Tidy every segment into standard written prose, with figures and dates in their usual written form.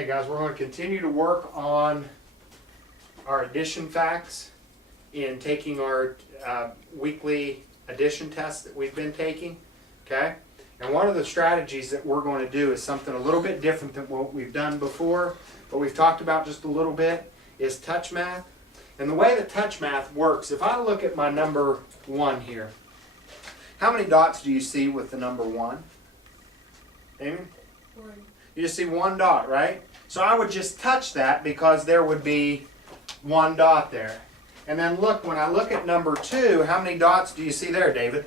Hey guys, we're going to continue to work on our addition facts in taking our weekly addition tests that we've been taking. Okay? And one of the strategies that we're going to do is something a little bit different than what we've done before, but we've talked about just a little bit, is touch math. And the way that touch math works, if I look at my number 1 here, how many dots do you see with the number 1? Amy? 1. You just see 1 dot, right? So I would just touch that because there would be 1 dot there. And then look, when I look at number 2, how many dots do you see there, David?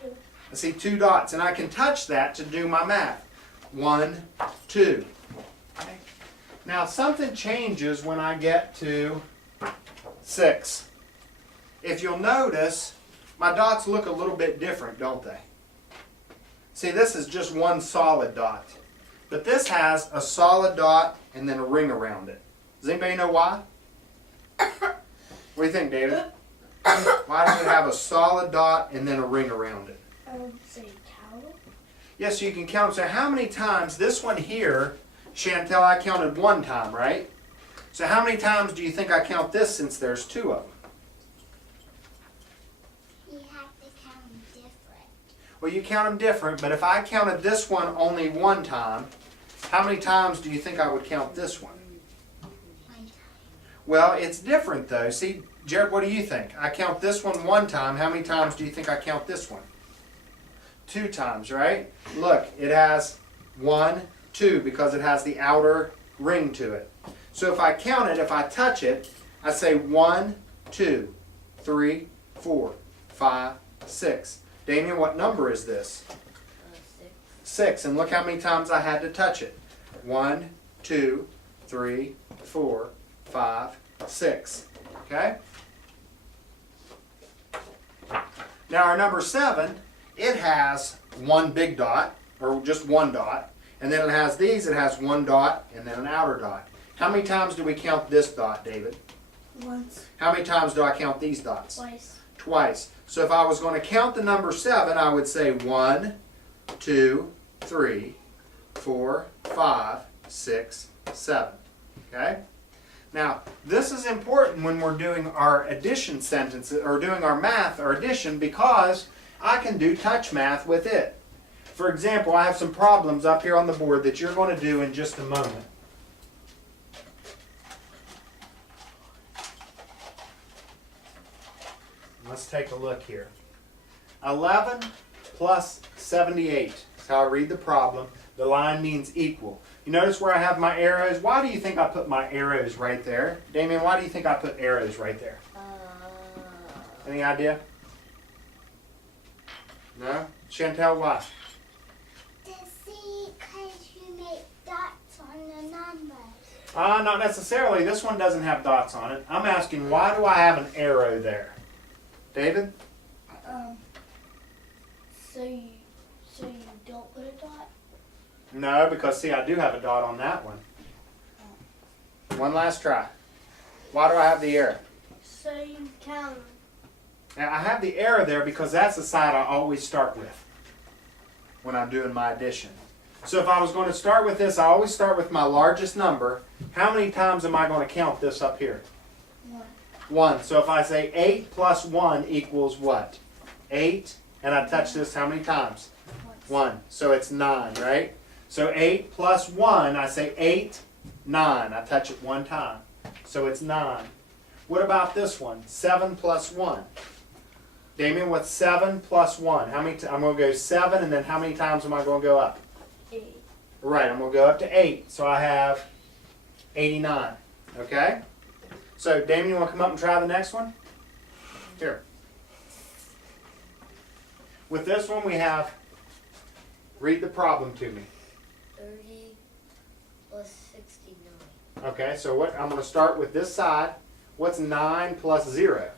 2. I see 2 dots, and I can touch that to do my math. 1, 2. Okay. Now something changes when I get to 6. If you'll notice, my dots look a little bit different, don't they? See, this is just 1 solid dot. But this has a solid dot and then a ring around it. Does anybody know why? What do you think, David? Why does it have a solid dot and then a ring around it? I would say count. Yes, so you can count. So how many times, this one here, Chantel, I counted 1 time, right? So how many times do you think I count this since there's 2 of them? You have to count them different. Well, you count them different, but if I counted this one only 1 time, how many times do you think I would count this one? 1 time. Well, it's different though. See, Jared, what do you think? I count this one 1 time. How many times do you think I count this one? 2 times, right? Look, it has 1, 2 because it has the outer ring to it. So if I count it, if I touch it, I say 1, 2, 3, 4, 5, 6. Damien, what number is this? 6. 6. And look how many times I had to touch it. 1, 2, 3, 4, 5, 6. Okay? Now our number 7, it has 1 big dot, or just 1 dot. And then it has these, it has 1 dot and then an outer dot. How many times do we count this dot, David? Once. How many times do I count these dots? Twice. Twice. So if I was going to count the number 7, I would say 1, 2, 3, 4, 5, 6, 7. Okay? Now, this is important when we're doing our addition sentences, or doing our math or addition, because I can do touch math with it. For example, I have some problems up here on the board that you're going to do in just a moment. Let's take a look here. 11 plus 78 is how I read the problem. The line means equal. You notice where I have my arrows? Why do you think I put my arrows right there? Damien, why do you think I put arrows right there? Any idea? No? Chantel, why? To see, because you make dots on the numbers. Not necessarily. This one doesn't have dots on it. I'm asking, why do I have an arrow there? David? So you don't put a dot? No, because see, I do have a dot on that one. One last try. Why do I have the arrow? So you count them. Now, I have the arrow there because that's the side I always start with when I'm doing my addition. So if I was going to start with this, I always start with my largest number. How many times am I going to count this up here? 1. 1. So if I say 8 plus 1 equals what? 8. And I touch this how many times? 1. So it's 9, right? So 8 plus 1, I say 8, 9. I touch it 1 time. So it's 9. What about this one? 7 plus 1. Damien, what's 7 plus 1? How many? I'm going to go 7, and then how many times am I going to go up? 8. Right, I'm going to go up to 8. So I have 89. Okay? So, Damien, you want to come up and try the next one? Here. With this one, we have, read the problem to me. 30 plus 69. Okay, so what? I'm going to start with this side. What's 9 plus 0?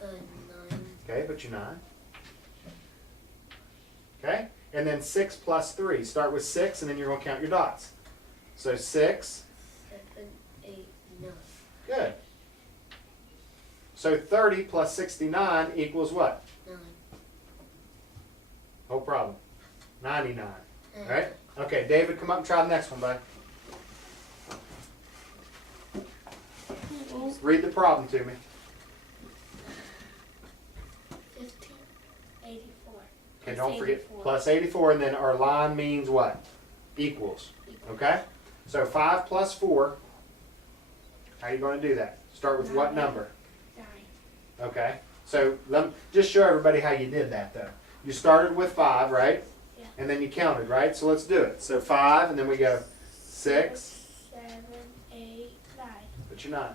9. Okay, put your 9. Okay, and then 6 plus 3. Start with 6, and then you're going to count your dots. So 6. 7, 8, 9. Good. So 30 plus 69 equals what? 9. No problem. 99. All right? Okay, David, come up and try the next one, bud. Read the problem to me. 1584. Okay, Plus don't forget 84. plus 84, and then our line means what? Equals. Okay? So 5 plus 4, how are you going to do that? Start with what 9. number? 9. Okay? So just show everybody how you did that, though. You started with 5, right? Yeah. And then you counted, right? So let's do it. So 5, and then we go 6, 7, 8, 9. put your 9.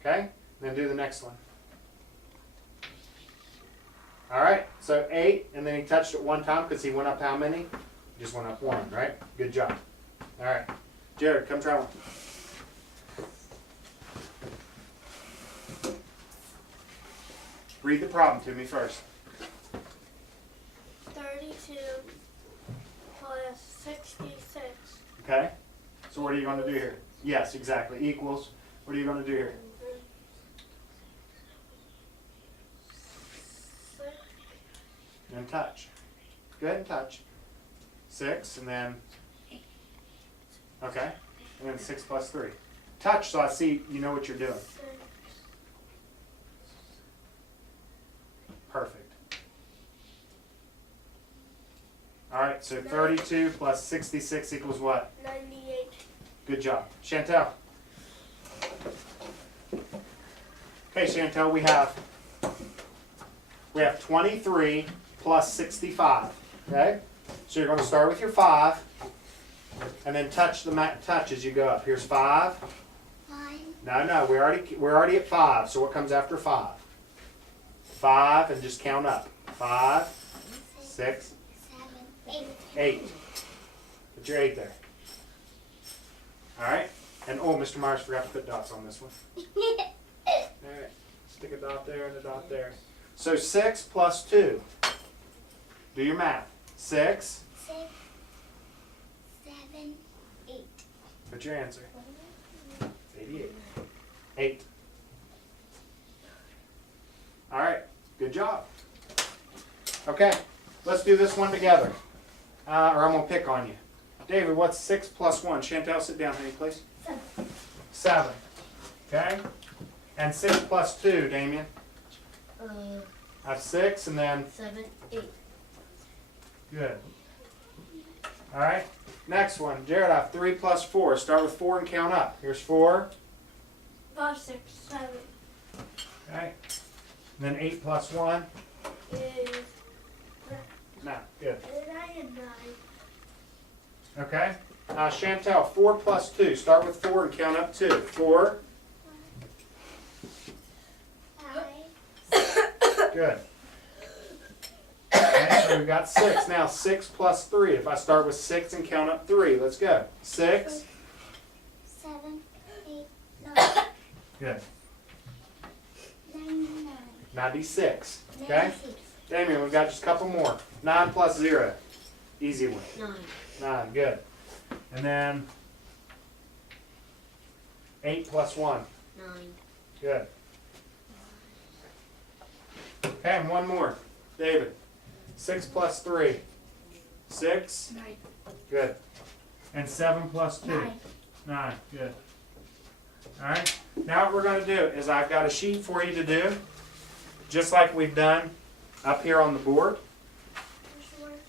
Okay? Then do the next one. All right, so 8, and then he touched it one time because he went up how many? Just went up 1, right? Good job. All right. Jared, come try one. Read the problem to me first. 32 plus 66. Okay? So what are you going to do here? Yes, exactly. Equals. What are you going to do here? 6. And touch. Go ahead and touch. 6, and then, okay, and then 6 plus 3. Touch, so I see you know what you're doing. 6. Perfect. All right, so 32 plus 66 equals what? 98. Good job. Chantel. Okay, Chantel, we have 23 plus 65, okay? So you're going to start with your 5, and then touch touch as you go up. Here's 5. 1, No, we're already at 5. So what comes after 5? 5, and just count up. 5, 6, 7, 8. 8. Put your 8 there. All right. And oh, Mr. Myers forgot to put dots on this one. All right. Stick a dot there and a dot there. So 6 plus 2. Do your math. 6. 6, 7, 8. Put your answer. 88. 8. All right. Good job. Okay. Let's do this one together. Or I'm going to pick on you. David, what's 6 plus 1? Chantel, sit down, honey, please. 7. Okay? And 6 plus 2, Damien? I have 6, and then 7, 8. good. All right. Next one. Jared, I have 3 plus 4. Start with 4 and count up. Here's 4. 5, 6, 7 Okay. And then 8 plus 1. is No. Good. 9 and 9. Okay. Chantel, 4 plus 2. Start with 4 and count up 2. 4. 5, Good. Okay, so we've got 6. Now 6 plus 3. If I start with 6 and count up 3, let's go. 6. 7, 8, 9. Good. 99. 96. Okay? 96. Damien, we've got just a couple more. 9 plus 0. Easy one. 9. 9. Good. And then 8 plus 1. 9. Good. Okay, and one more. David. 6 plus 3. 6. 9. Good. And 7 plus 2. 9. 9. Good. All right. Now what we're going to do is I've got a sheet for you to do, just like we've done up here on the board.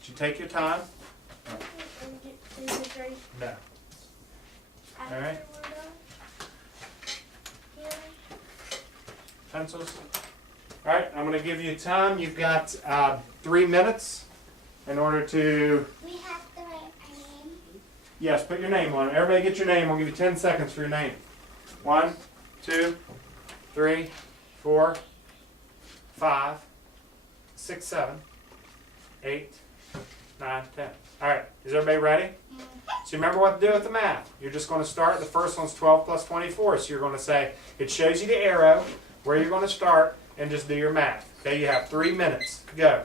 You take your time. No. All right. Pencils. All right. I'm going to give you time. You've got 3 minutes in order to. We have to write our name. Yes, put your name on it. Everybody get your name. I'll give you 10 seconds for your name. 1, 2, 3, 4, 5, 6, 7, 8, 9, 10. All right, is everybody ready? So remember what to do with the math. You're just going to start. The first one's 12 plus 24. So you're going to say, it shows you the arrow, where you're going to start, and just do your math. Okay, you have 3 minutes. Go.